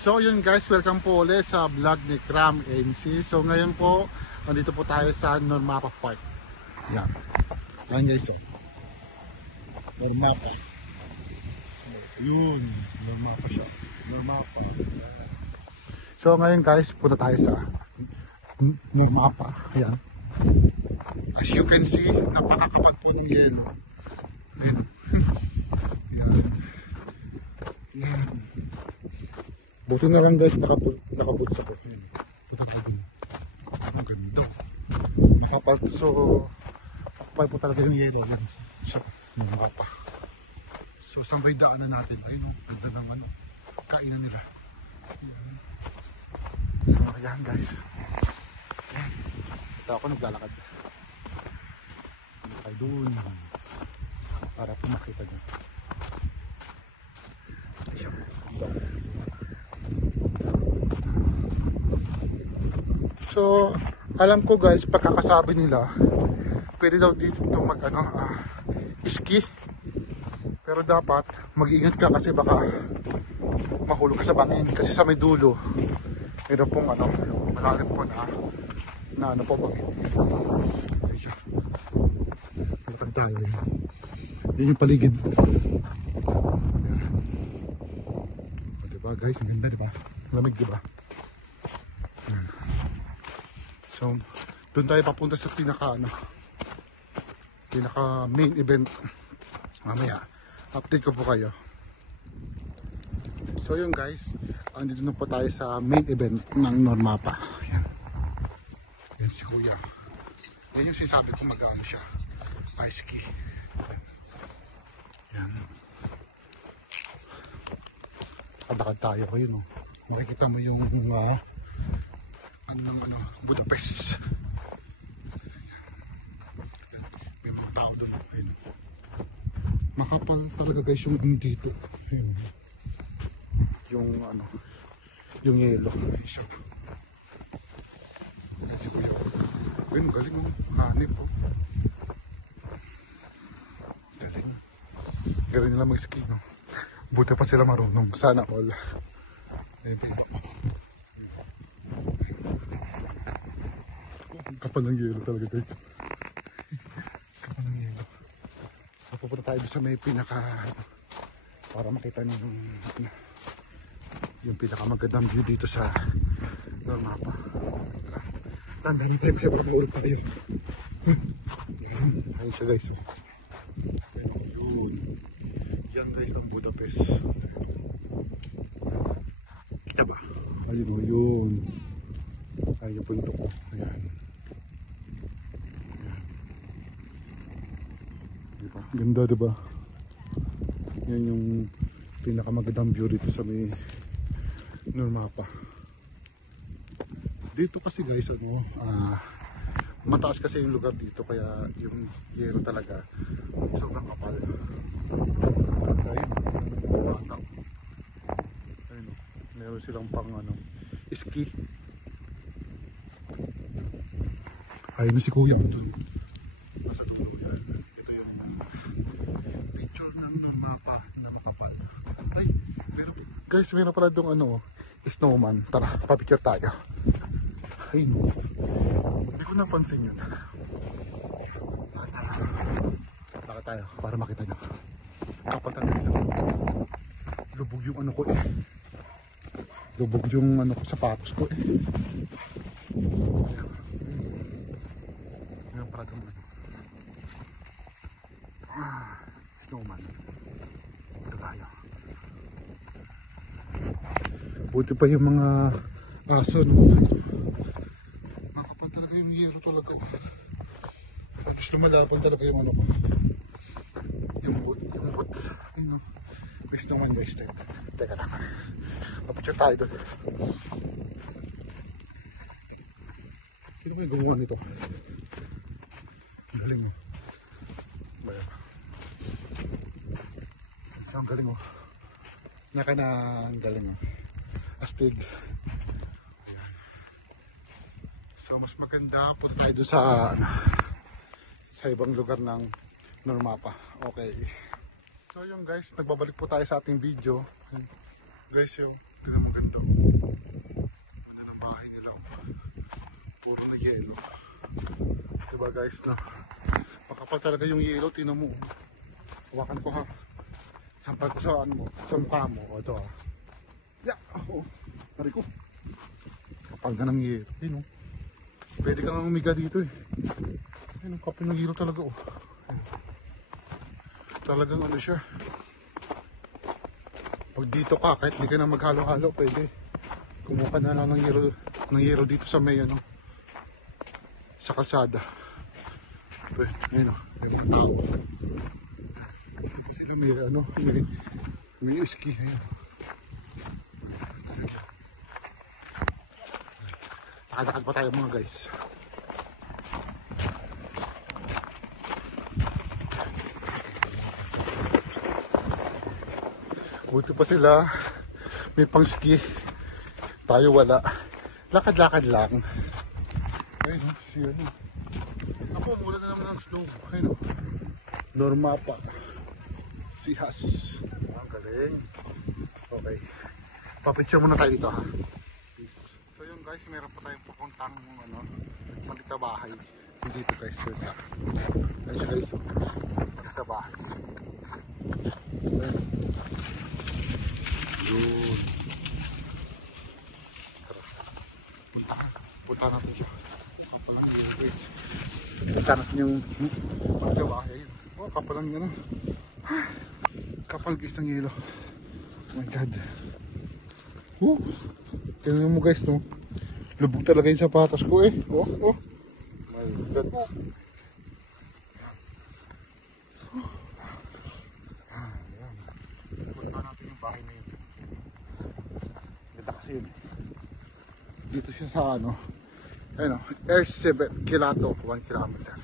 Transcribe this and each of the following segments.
So yun guys, welcome po ulit sa vlog ni Cram MC. So ngayon po, andito po tayo sa Normapa Park. Yan. Yan guys, oh. Normapa. Yun, Normapa siya. Normapa. So ngayon guys, punta tayo sa Normapa. Yan. As you can see, napakakapag po ng yelo. Yan. Yan. Buti na lang guys, nakaboots ako. Ang ganda. So, kapal po talaga yung yelo. Yan. Siya, Normapa. So, saan ba yung daanan natin? Ayun, ganda naman. Kainan nila. So, ayan guys. Ayan. Ito ako naglalakad. Naglalakad doon. Para po makita nyo. Ayan. So, alam ko guys, pagkakasabi nila, pwede daw dito mag ski. Pero dapat mag-ingat ka kasi baka mahulog ka sa bangin. Kasi sa may dulo, meron pong malalim po na ano po bangin. Ayan. Matag tayo. Yan yung paligid. O, diba guys, ang ganda diba? Lamig diba? Ayan. So, doon tayo papunta sa pinaka main event. Mamaya, update ko po kayo. So yun guys, andito na po tayo sa main event ng Normapa. Ayan. Yan si Kuya. Yan yung sinasabi ko mag-ano siya. Ski. Yan. Kadakad tayo. Ayun, oh. Makikita mo yung Budapest. May mga tao doon. Ayun. Makapal talaga guys yung dito. Ayun. Yung yelo. Ayun, galing mo. Hanip po. Galing nila mag-ski, no? Buti pa sila marunong. Sana all. Maybe. Kapal ng yelo talaga guys. Kapal ng yelo. So pupunta tayo sa may pinaka para makita nyo yung pinakamagandang view dito sa Normapa. Tandaan tayo kasi baka maulog tayo. Ayun siya guys. Ayun. Yan guys ang Budapest. Kita ba? Ayun o yun. Ayun yung punto ko. Ayan. Diba? Ganda diba? Yan yung pinakamagandang view dito sa may Normapa. Dito kasi guys mataas kasi yung lugar dito kaya yung yero talaga sobrang kapal. Ayun, bata. Ayun, meron silang pang ski. Ayun na si Kuya doon. Nasa dulo yan. Ito yung picture ng Normapa na makapal. Ay, pero guys, meron pala doon snowman. Tara, papicture tayo. Ayun. Hindi ko napansin yun. Lakad tayo para makita nyo. Kapal talaga sa lubog yung ko eh. Lubog yung sapatos ko eh. Ayan pala itong snowman. Ito tayo. Buti pa yung mga aso nakapal talaga yung hero talaga. Tapos lumalapang talaga yung ko. Yung boots. Guys naman guys. Teka lang. Papicture tayo doon. Sino ba yung gumawa nito? Ang galing mo. Bayan. So ang galing mo. Ang galing mo. Astig. So mas maganda punta tayo doon sa ibang lugar ng Normapa. Okay. So yung guys, nagbabalik po tayo sa ating video. Guys, yung ganito. yelo. Diba guys na? Makapal talaga yung yelo, tinan mo. Hawakan ko ha. Sampal ko sa ano mo, sa mukha mo. O ito ha. Yeah! Oh, pari ko. Kapal na ng yelo. Yun o. Pwede kang umiga dito eh. Ayun, kapal ng yelo talaga oh. Ayun. Talagang ano siya. Pag dito ka, kahit hindi ka na maghalo-halo, pwede. Kumuha ka na lang ng yelo dito sa may ano. Sa kalsada. Pwede, ayun o. May mga tao. Sila may ano, may ski. Ayun. Nakadakad pa tayo mga guys. Buti pa sila. May pang ski. Tayo wala. Lakad-lakad lang. Ayun o, siya no. Ako, mula na naman ng snow. Ayun o. Norma pa. Sihas. Ang galing. Okay. Papicture muna tayo dito ha. Peace. So yun guys, meron pa tayong pupuntang ano, malita bahay. Dito guys. Wait ha. Ayun siya guys. Malita bahay. Ayun. Yun. Punta natin siya. Punta natin yung malita bahay. Oh, kapal lang yun. Kapal guys ng yelo. Oh my god. Woo! Tingnan mo guys no. Lubog talaga yung sapatos ko eh. Oh, oh. My god. Ayan. Punta natin yung bahay na yun. Ganda kasi yun. Dito siya sa ano. Ayun o. R7 Kilato. 1 kilometer.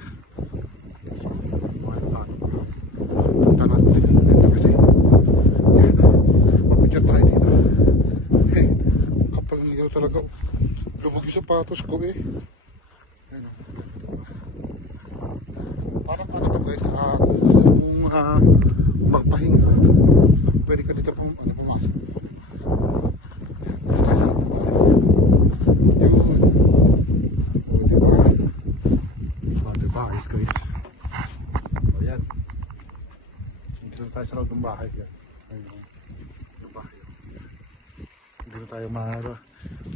Punta natin. Ganda kasi. Mapicture tayo dito. Eh, kapag nangyaw talaga. Lubog yung sapatos ko eh. Ayun o. Parang ano to guys. Kung gusto mong magpahinga. Pwede ka dito pumasok. Ayan. Tayo sa loob ng bahay. Yun. O diba? Diba guys. O yan. Hindi na tayo sa loob ng bahay. Ayun. Yung bahay. Hindi na tayo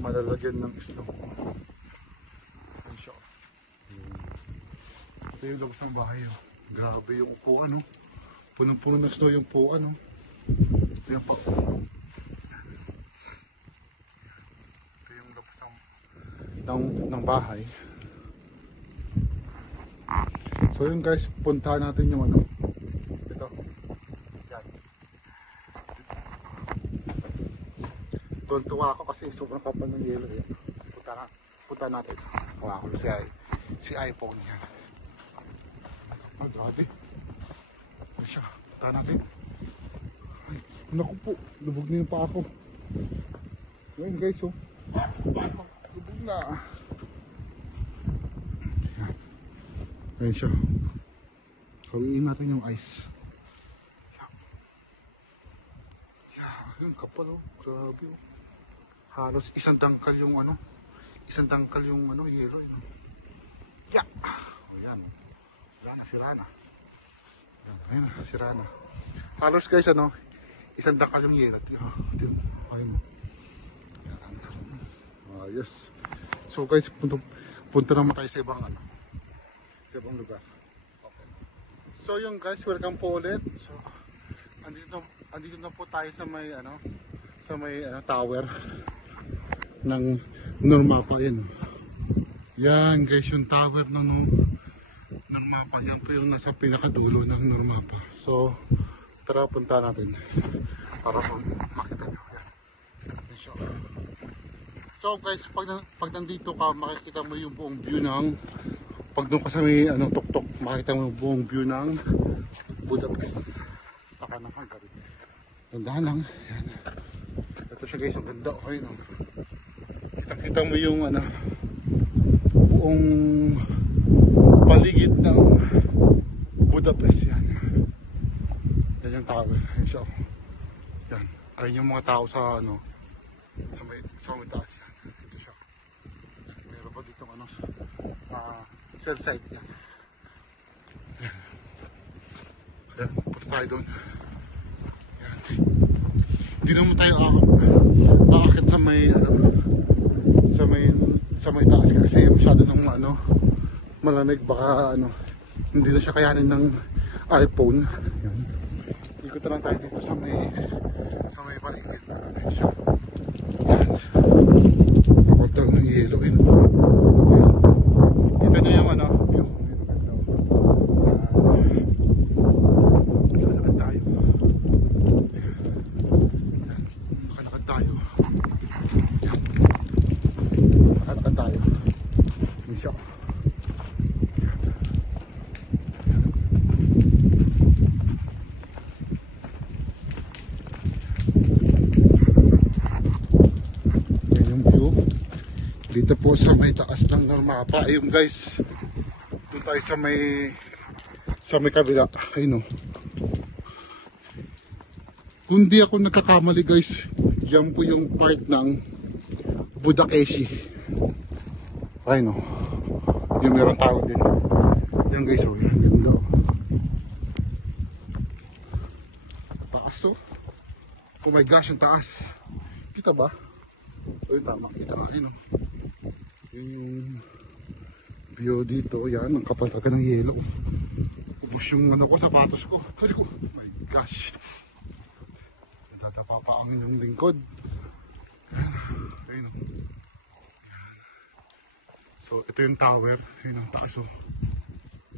malalagyan ng snow. Ayun siya. Ito yung labas ng bahay. Grabe yung upuan. Punong-puno ng snow yung upuan. Ito yung pa. Ito yung labas ng bahay. So yun guys, puntahan natin yung ano. Ito. Yan. Tuwa ako kasi sobrang kapal ng yelo. Punta natin. Hawa ko si iPhone yan. Ah, grabe. Ano siya? Punta natin. Ay, naku po. Lubog na yung pa ako. Ngayon guys oh. Lubog na. Ayun siya. Kawiin natin yung ice. Yun kapal oh. Grabe oh. Halos isang tangkal yung ano. Yelo. Yeah. Ayan. Wala na, sira na. Ayan na, sira na. Halos guys ano. Isang tangkal yung yelo. Ayun. Yes. So guys, punta naman tayo sa ibang ano. Sa ibang lugar. Okay. So yung guys, welcome po ulit. So andito na po tayo sa may ano, tower ng Normapa yan. Yan guys, yung tower ng mapa. Yan po yung nasa pinakadulo ng Normapa. So tara, punta natin para po makita nyo. Yan. So guys, pag nandito ka, makikita mo yung buong view ng, pag doon ka sa may tuktok, makikita mo yung buong view ng Budapest sa kanang gabi. Gandahan lang. Yan. Ito siya guys, ang ganda. Okay, no? Kita mo yung buong paligid ng Budapest. Yan. Yan yung tower. Yan siya. Yan. Ayun yung mga tao sa sa may taas. Yan. Ito siya. ko dito ano, cell site niya. Ayan, punta tayo doon. Ayan. Hindi naman tayo aakit sa may sa may taas kasi masyado ng malamig, baka hindi na siya kayanin ng iPhone. Ayan. Ikot na lang tayo dito sa may paligid. Ayan siya. Papunta ng yelo yun. Yes. Kita nyo yung yung nakalakad tayo. Nakalakad tayo. Nakalakad tayo. Yun siya. Dito po sa may taas ng Normapa. Ayun guys, doon tayo sa may kabila. Ayun o. Kung di ako nagkakamali guys, yan po yung part ng Budakeshi. Ayun o. Yung meron tawag din. Yan guys o. Yan ganda o. Taas o. Oh my gosh, yung taas. Kita ba? O yun, tama. Kita nga. Ayun o. Yung view dito, yan, ang kapal talaga ng yelo. Ubus yung ko, sapatos ko. Oh my gosh. Nadadapa pa ang inyong lingkod. Ayun. So, ito yung tower. Ayun ang taas oh.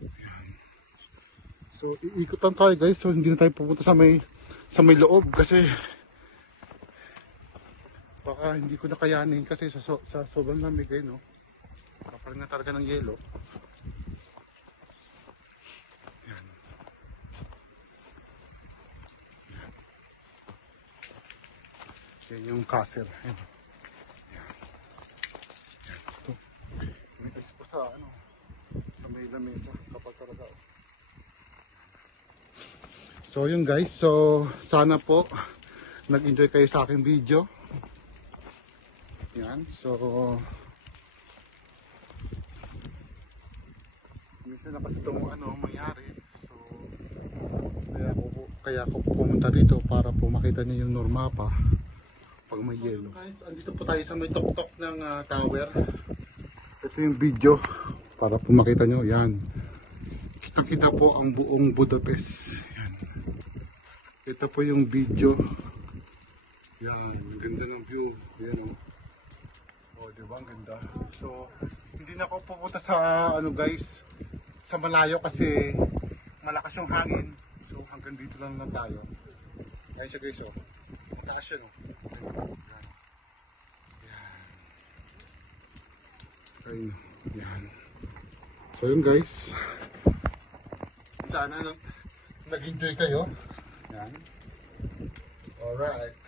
Ayan. So, iikutan tayo guys. So, hindi na tayo pupunta sa may loob kasi baka hindi ko na kayanin kasi sa sobrang lamig eh, no? Kapal na talaga ng yelo. Yan. Yan yung castle. Yan. Yan. Yan. Ito. May pa sa sa may lamesa. Kapal talaga. So yun guys. So sana po nag-enjoy kayo sa aking video. Yan, so minsan na kasi itong mangyari. So kaya ako pumunta dito para po makita niyo yung Normapa pag may yelo. So guys, andito po tayo sa may tuktok ng tower. Ito yung video para po makita niyo. Yan, kitang-kita po ang buong Budapest. Yan. Ito po yung video. Yan, ganda ng view. Yan o. Oh, diba? Ang ganda. So, hindi na ako pupunta sa guys, sa malayo kasi malakas yung hangin. So, hanggang dito lang tayo. Ayan siya guys, oh. Mataas yun, oh. Ayan. Ayan. So, yun guys. Sana nag-enjoy kayo. Ayan. Alright.